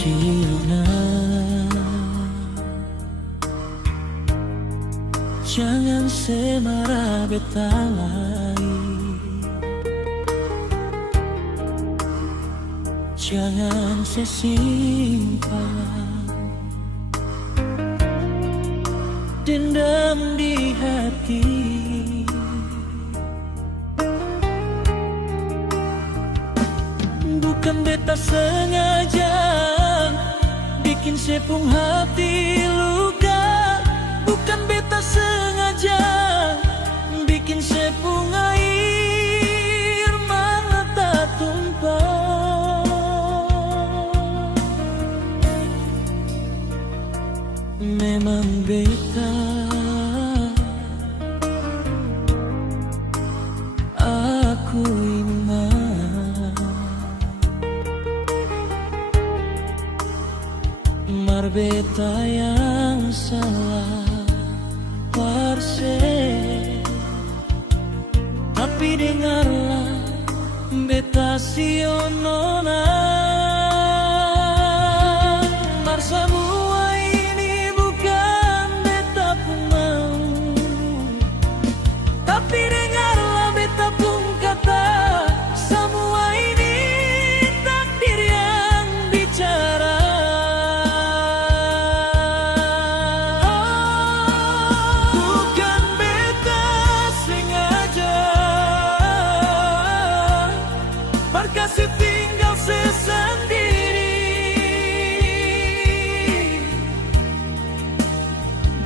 Siona, jangan semarah beta lagi, jangan sesimpan dendam di hati. Bukan beta sengaja bikin sepung hati luka, bukan beta sengaja bikin sepung air mata tumpah. Memang beta aku beta yang salah parse, tapi dengarlah beta sionona. Mar semua ini bukan beta pun mau, tapi dengarlah beta pun kata, semua ini takdir yang bicara. Kasih tinggal sesendiri,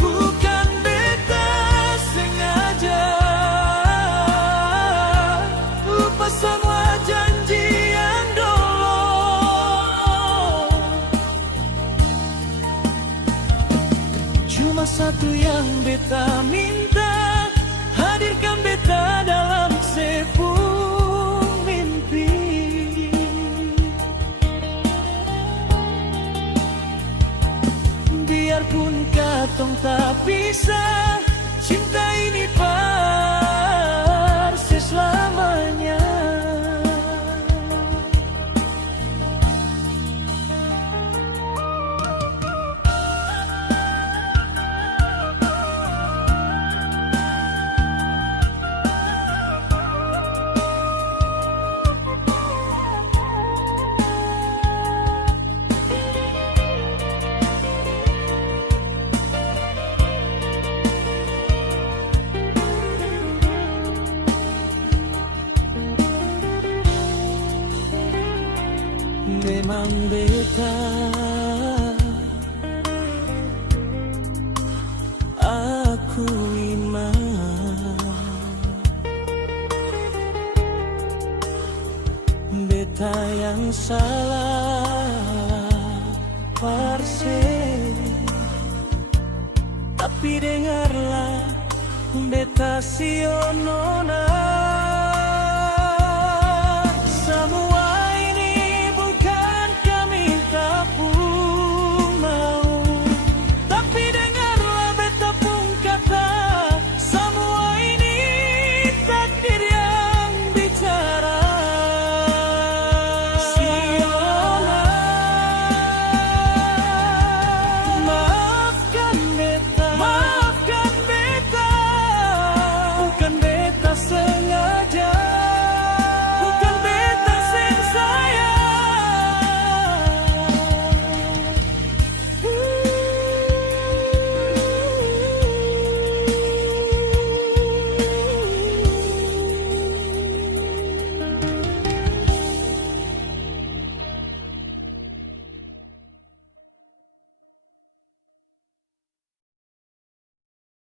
bukan beta sengaja lupa semua janji yang dulu. Cuma satu yang beta minta, hadirkan beta dalam sepung biarpun katong tak bisa, cinta ini pasti selamanya. Memang beta aku iman, beta yang salah parse, tapi dengarlah beta sionona.